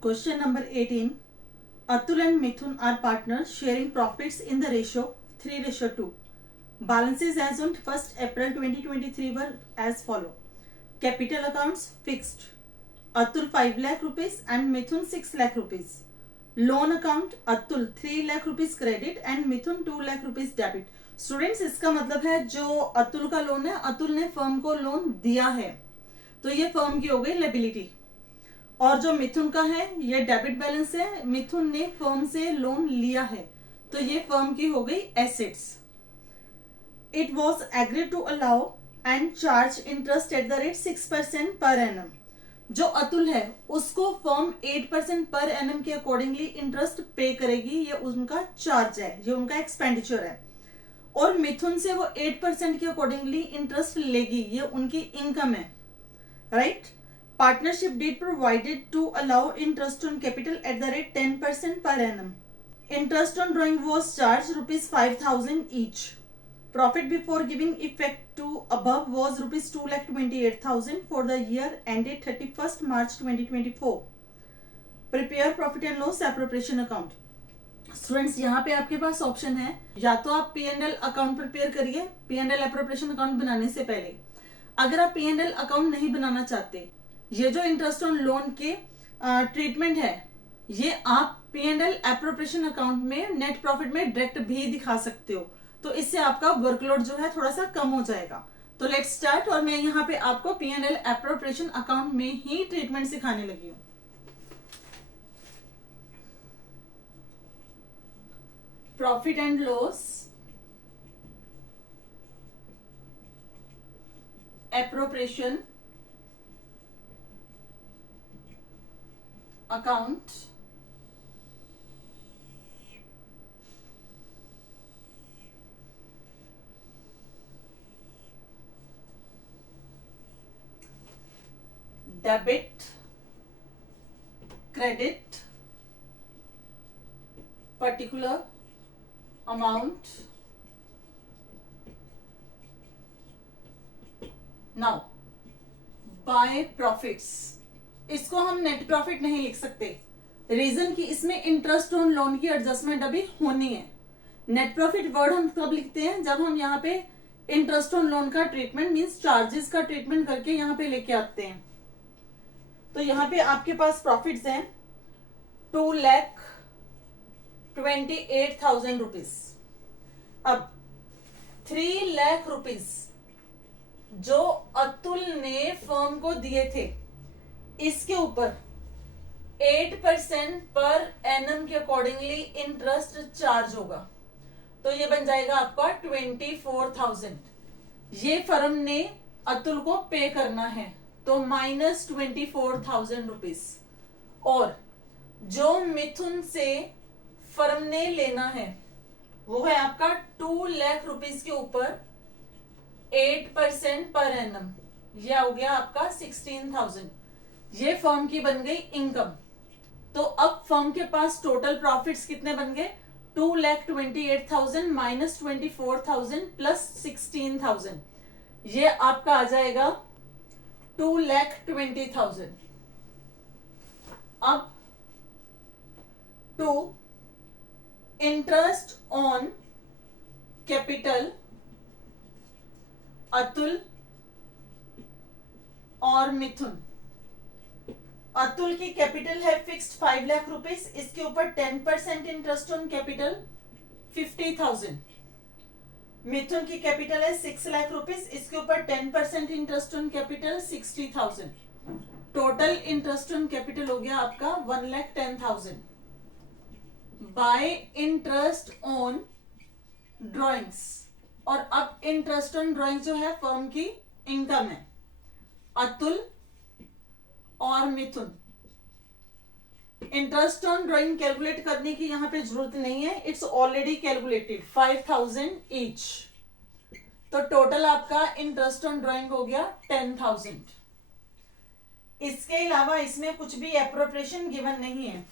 Question number 18. Atul and Mithun are partners sharing profits in the ratio 3:2. Balances as on 1st April 2023 were as follow. Capital accounts fixed. Atul 5 lakh rupees and Mithun 6 lakh rupees. Loan account Atul 3 lakh rupees credit and Mithun 2 lakh rupees debit. Students इसका मतलब है जो अतुल का loan है, अतुल ने firm को loan दिया है तो ये फर्म की हो गई लायबिलिटी, और जो मिथुन का है ये डेबिट बैलेंस है, मिथुन ने फर्म से लोन लिया है तो ये फर्म की हो गई assets. It was agreed to allow and charge interest at the rate 6% per annum. जो अतुल है उसको फर्म 8% पर एनम के अकॉर्डिंगली इंटरेस्ट पे करेगी, ये उनका चार्ज है, ये उनका एक्सपेंडिचर है. और मिथुन से वो 8% के अकॉर्डिंगली इंटरेस्ट लेगी, ये उनकी इनकम है, right. Partnership deed provided to allow interest on capital at the rate 10% per annum. Interest on drawing was charged rupees 5,000 each. Profit before giving effect to above was rupees 2,28,000 for the year ended 31st March 2024. Prepare profit and loss appropriation account. Students यहाँ पे आपके पास option है, या तो आप P&L account prepare करिए P&L appropriation account बनाने से पहले. अगर आप P&L अकाउंट नहीं बनाना चाहते, ये जो इंटरेस्ट ऑन लोन के ट्रीटमेंट है ये आप P&L एप्रोप्रिएशन अकाउंट में नेट प्रॉफिट में डायरेक्ट भी दिखा सकते हो, तो इससे आपका वर्कलोड जो है थोड़ा सा कम हो जाएगा. तो लेट्स स्टार्ट. और मैं यहाँ पे आपको P&L एप्रोप्रिएशन अकाउंट में ही ट्रीटमेंट सिखाने लगी हूँ. Profit and loss appropriation account debit credit particular amount. Now by profits, इसको हम नेट प्रॉफिट नहीं लिख सकते, रीजन कि इसमें इंटरेस्ट ऑन लोन की एडजस्टमेंट अभी होनी है. नेट प्रॉफिट वर्ड हम कब लिखते हैं, जब हम यहाँ पे इंटरेस्ट ऑन लोन का ट्रीटमेंट मींस चार्जेस का ट्रीटमेंट करके यहाँ पे लेके आते हैं. तो यहाँ पे आपके पास प्रॉफिट्स हैं 2,28,000 रुपीज. अब 3 लाख रुपीज जो अतुल ने फर्म को दिए थे, इसके ऊपर 8% पर एनम के अकॉर्डिंगली इंटरेस्ट चार्ज होगा, तो ये बन जाएगा आपका 24,000. ये फर्म ने अतुल को पे करना है तो -24,000 रुपीज. और जो मिथुन से फर्म ने लेना है वो है आपका 2 लाख रुपीज के ऊपर 8% पर एनम, ये हो गया आपका 16,000. ये फर्म की बन गई इनकम. तो अब फर्म के पास टोटल प्रॉफिट्स कितने बन गए, 2,28,000 माइनस 24,000 प्लस 16,000, ये आपका आ जाएगा 2,20,000. अब to interest on capital Atul और मिथुन. अतुल की कैपिटल है फिक्स्ड 5 लाख रुपीस, इसके ऊपर 10% इंटरेस्ट ऑन कैपिटल 50,000. मिथुन की कैपिटल है 6 लाख रुपीस, इसके ऊपर 10% interest on capital 60,000. Total interest on capital हो गया आपका 1,10,000. बाय इंटरेस्ट ऑन ड्रॉइंग्स, और अब इंटरेस्ट ऑन ड्रॉइंग जो है फर्म की इनकम है. अतुल और मिथुन, इंटरेस्ट ऑन ड्रॉइंग कैलकुलेट करने की यहां पे जरूरत नहीं है, इट्स ऑलरेडी कैलकुलेटेड 5,000 ईच. तो टोटल आपका इंटरेस्ट ऑन ड्रॉइंग हो गया 10,000. इसके अलावा इसमें कुछ भी एप्रोप्रिएशन गिवन नहीं है,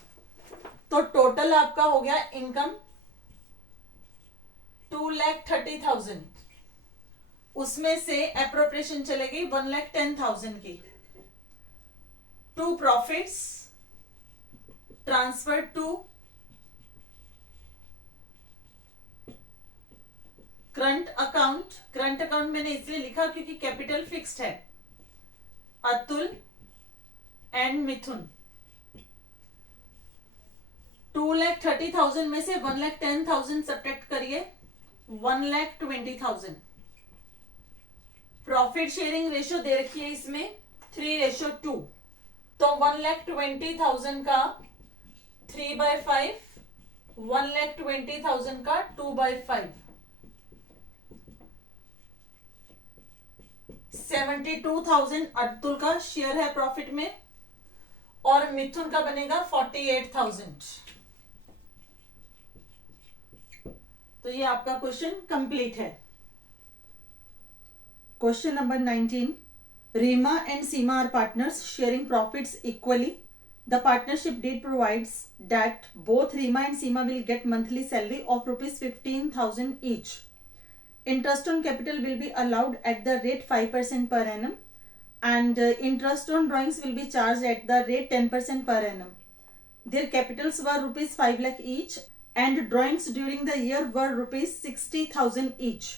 तो टोटल आपका हो गया इनकम 2,30,000. उसमें से एप्रोप्रिएशन चलेगी 1,10,000 की. To profits transfer to current account. Current account मैंने इसलिए लिखा क्योंकि कैपिटल फिक्स्ड है। अतुल एंड मिथुन 2,30,000 में से 1,10,000 सब्ट्रैक्ट करिए, 1,20,000। प्रॉफिट शेयरिंग रेशियो दे रखी है इसमें 3:2, तो 1,20,000 का 3/5, 1,20,000 का 2/5, 72,000 अतुल का शेयर है प्रॉफिट में और मिथुन का बनेगा 48,000। तो ये आपका क्वेश्चन कंप्लीट है। Question number 19, Reema and Seema are partners sharing profits equally. The partnership deed provides that both Reema and Seema will get monthly salary of ₹15,000 each. Interest on capital will be allowed at the rate 5% per annum and interest on drawings will be charged at the rate 10% per annum. Their capitals were ₹5 lakh each and drawings during the year were ₹60,000 each.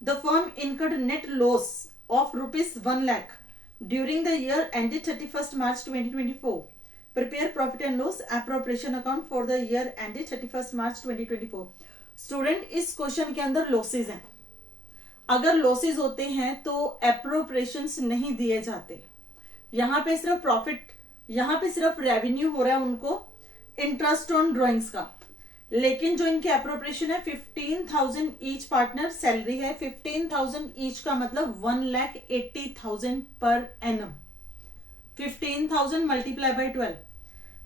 The firm incurred net loss of ₹1 lakh during the year ended 31st March 2024. Prepare profit and loss appropriation account for the year ended 31st March 2024. Student, इस question के अंदर losses हैं। अगर losses होते हैं तो appropriations नहीं दिए जाते। यहाँ पे सिर्फ प्रॉफिट, यहाँ पे सिर्फ रेवेन्यू हो रहा है उनको इंटरेस्ट ऑन ड्रॉइंग्स का, लेकिन जो इनके एप्रोप्रिएशन है 15,000 ईच पार्टनर सैलरी है। 15,000 ईच का मतलब 1,80,000 पर एनम। 15,000 मल्टीप्लाई बाय 12,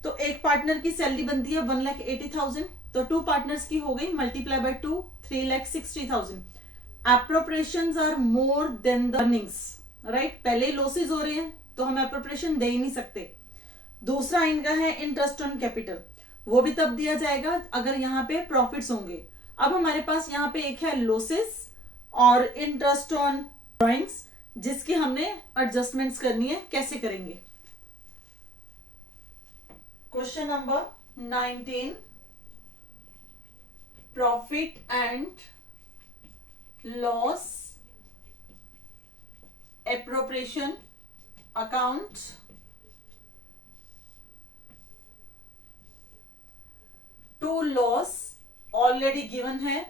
तो एक पार्टनर की सैलरी बनती है 1,80,000, तो 2 पार्टनर्स की हो गई, multiply by 2, 3,60,000। Appropriations are more than the earnings, right. पहले ही लॉसेज हो रहे हैं तो हम एप्रोप्रिएशन दे ही नहीं सकते। दूसरा इनका है इंटरेस्ट ऑन कैपिटल, वो भी तब दिया जाएगा अगर यहाँ पे प्रॉफिट्स होंगे। अब हमारे पास यहाँ पे एक है लॉसेस और इंटरेस्ट ऑन ड्रॉइंग्स, जिसकी हमने एडजस्टमेंट्स करनी है। कैसे करेंगे? Question number 19, profit and loss appropriation account. To loss already given है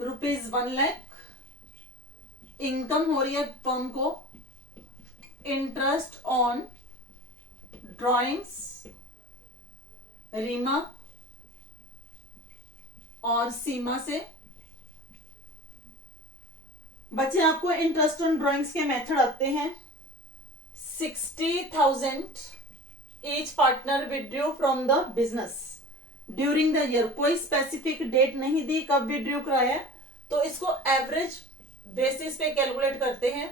₹1 लाख। इनकम हो रही है फर्म को इंटरेस्ट ऑन ड्रॉइंग्स, रीमा और सीमा से। बच्चे, आपको इंटरेस्ट ऑन ड्रॉइंग्स के मेथड आते हैं। 60,000 each partner withdraw from the business during the year. कोई स्पेसिफिक डेट नहीं दी कब विड्रॉ कराया, तो इसको एवरेज बेसिस पे कैलकुलेट करते हैं।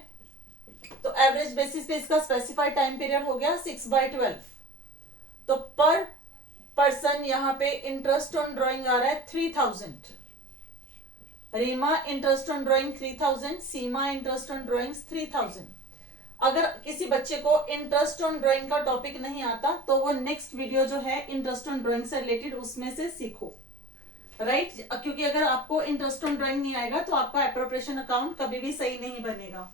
तो एवरेज बेसिस पे इसका स्पेसिफाइड टाइम पीरियड हो गया 6/12। तो पर पर्सन यहाँ पे इंटरेस्ट ऑन ड्रॉइंग आ रहा है 3,000। Reema interest on drawing 3,000, Seema interest on drawings 3,000। अगर किसी बच्चे को इंटरेस्ट ऑन ड्राइंग का टॉपिक नहीं आता तो वो नेक्स्ट वीडियो जो है इंटरेस्ट ऑन ड्राइंग से रिलेटेड उसमें से सीखो, राइट। क्योंकि अगर आपको इंटरेस्ट ऑन ड्राइंग नहीं आएगा तो आपका एप्रोप्रिएशन अकाउंट कभी भी सही नहीं बनेगा।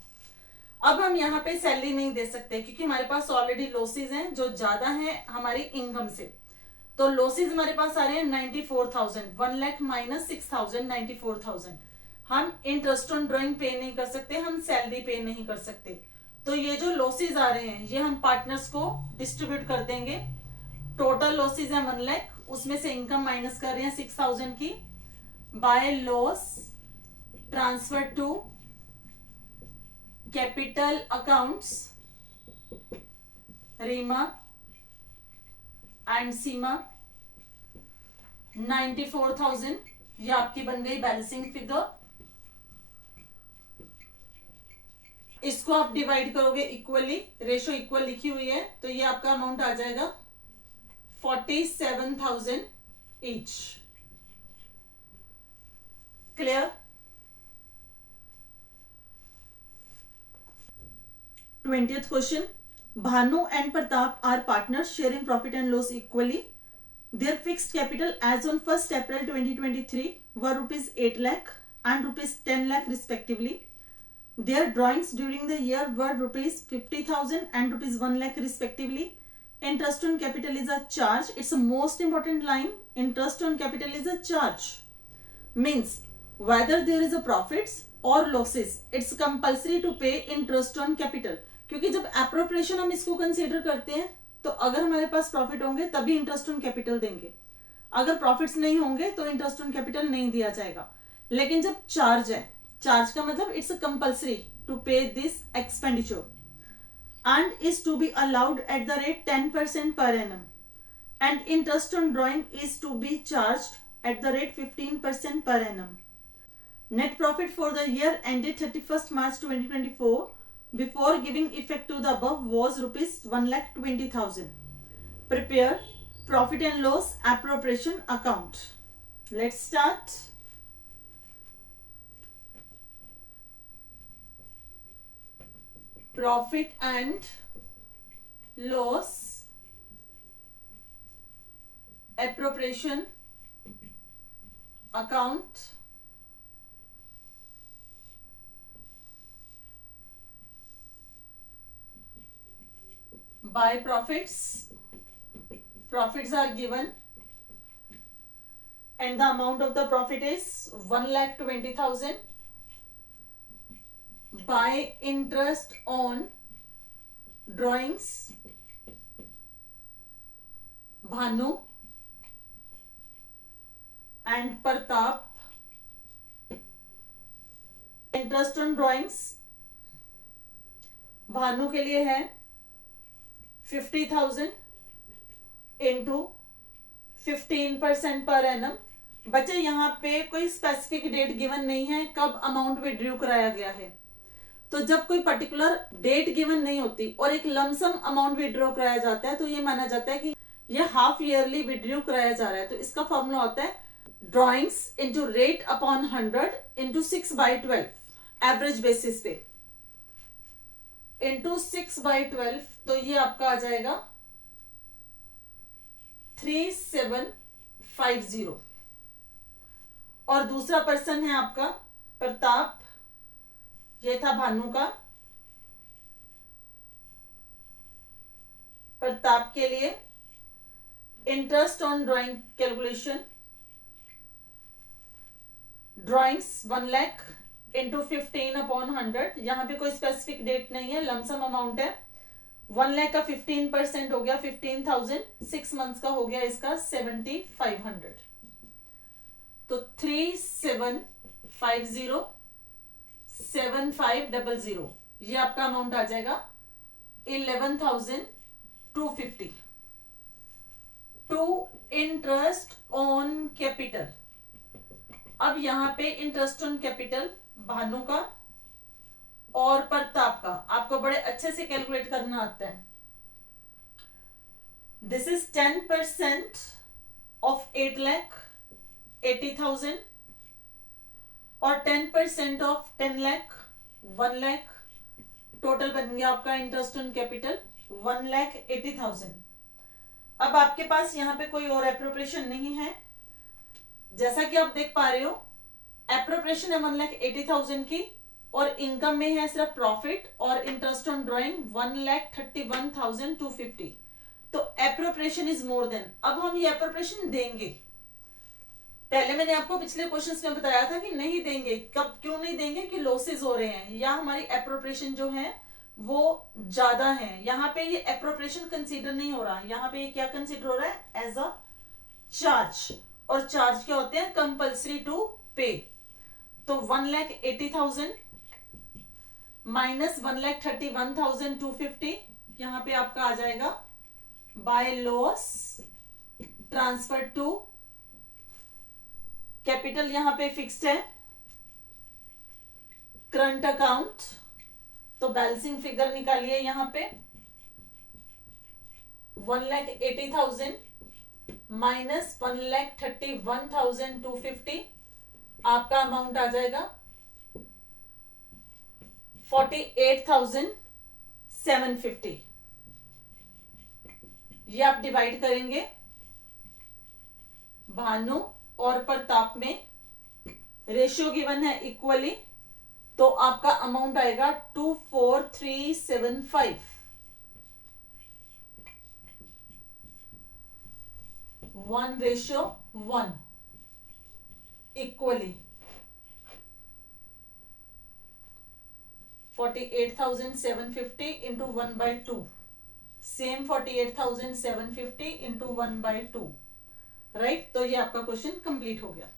अब हम यहाँ पे सैलरी नहीं दे सकते क्योंकि हमारे पास ऑलरेडी लॉसेज हैं जो ज्यादा है हमारी इनकम से। तो लॉसेज हमारे पास आ रहे हैं 94,000, 1 लाख माइनस 6,000, 94,000। हम इंटरेस्ट ऑन ड्राइंग पे नहीं कर सकते, हम सैलरी पे नहीं कर सकते। तो ये जो लॉसेज आ रहे हैं ये हम पार्टनर्स को डिस्ट्रीब्यूट कर देंगे। टोटल लॉसेज है 1 लाख, उसमें से इनकम माइनस कर रहे हैं 6,000 की। By loss transfer to capital accounts, Reema and Seema 94,000, ये आपकी बन गई बैलेंसिंग फिगर। इसको आप डिवाइड करोगे इक्वली, रेशो इक्वल लिखी हुई है, तो ये आपका अमाउंट आ जाएगा 47,000 each. Clear? 20th question, Bhanu and Pratap are partners sharing profit and loss equally. Their fixed capital as on 1st April 2023 were rupees 8 lakh and rupees 10 lakh respectively. Their drawings during the year were rupees 50,000 and rupees 1 lakh respectively. Interest on capital is a charge. It's the most important line. Interest on capital is a charge. Means whether there is a profits or losses, it's compulsory to pay interest on capital. क्योंकि जब appropriation हम इसको consider करते हैं तो अगर हमारे पास profit होंगे तभी इंटरेस्ट ऑन कैपिटल देंगे, अगर प्रॉफिट्स नहीं होंगे तो इंटरेस्ट ऑन कैपिटल नहीं दिया जाएगा. लेकिन जब चार्ज है, चार्ज का मतलब इट्स कंपल्सरी टू पे this expenditure and is to be allowed at the rate 10% per annum, and interest on drawing is to be charged at the rate 15% per annum. Net profit for the year ended 31st March 2024 before giving effect to the above was rupees 1,20,000. Prepare profit and loss appropriation account. Let's start. Profit and loss appropriation account. By profits are given and the amount of the profit is 1,20,000. By interest on drawings, Bhanu and Pratap. Interest on drawings Bhanu के लिए है 50,000 into 15% per annum. बच्चे यहाँ पे कोई specific date given नहीं है कब अमाउंट विड्रॉ कराया गया है. तो जब कोई पर्टिकुलर डेट गिवन नहीं होती और एक लमसम अमाउंट विड्रॉ कराया जाता है तो ये माना जाता है कि ये हाफ ईयरली विड्रॉ कराया जा रहा है. तो इसका फॉर्मूला होता है drawings into rate upon 100 into 6/12 average basis पे इंटू 6/12. तो ये आपका आ जाएगा 3750. और दूसरा पर्सन है आपका प्रताप, ये था भानु का. प्रताप के लिए interest on drawing calculation, drawings 1 lakh into 15/100. यहां पे कोई स्पेसिफिक डेट नहीं है, लमसम अमाउंट है. 1 लाख का 15% हो गया 15,000. 6 मंथ्स का हो गया इसका 7,500. तो 3750 7500 ये आपका अमाउंट आ जाएगा 11,250. To interest on capital. अब यहां पे इंटरेस्ट ऑन कैपिटल भानु का और प्रताप का आपको बड़े अच्छे से कैलकुलेट करना आता है. दिस इज 10% ऑफ 8,80,000 और 10% ऑफ 10 लाख 1 लाख. टोटल बन गया आपका इंटरेस्ट ऑन कैपिटल 1,80,000. अब आपके पास यहां पे कोई और एप्रोप्रिएशन नहीं है. जैसा कि आप देख पा रहे हो एप्रोप्रिएशन है 1,80,000 की और इनकम में है सिर्फ प्रॉफिट और इंटरेस्ट ऑन ड्रॉइंग 1,31,250. तो एप्रोप्रिएशन इज मोर देन. अब हम ये एप्रोप्रिएशन देंगे. पहले मैंने आपको पिछले क्वेश्चंस में बताया था कि नहीं देंगे. कब क्यों नहीं देंगे कि लॉसेस हो रहे हैं या हमारी एप्रोप्रिएशन जो है वो ज्यादा है. यहाँ पे ये एप्रोप्रिएशन कंसीडर नहीं हो रहा, यहाँ पे ये क्या कंसीडर हो रहा है एज अ चार्ज. और चार्ज क्या होते हैं कंपल्सरी टू पे. तो 1,80,000 माइनस 1,31,250 यहां पे आपका आ जाएगा by loss transfer to capital. यहां पे फिक्स्ड है करंट अकाउंट. तो बैलेंसिंग फिगर निकालिए. यहां पे 1,80,000 माइनस 1,31,250 आपका अमाउंट आ जाएगा 48,750. ये आप डिवाइड करेंगे भानु और प्रताप में, रेशियो गिवन है इक्वली, तो आपका अमाउंट आएगा 24375, 1:1 equally 48,750 into 1/2, same 48,750 into 1/2, right. तो ये आपका क्वेश्चन कंप्लीट हो गया।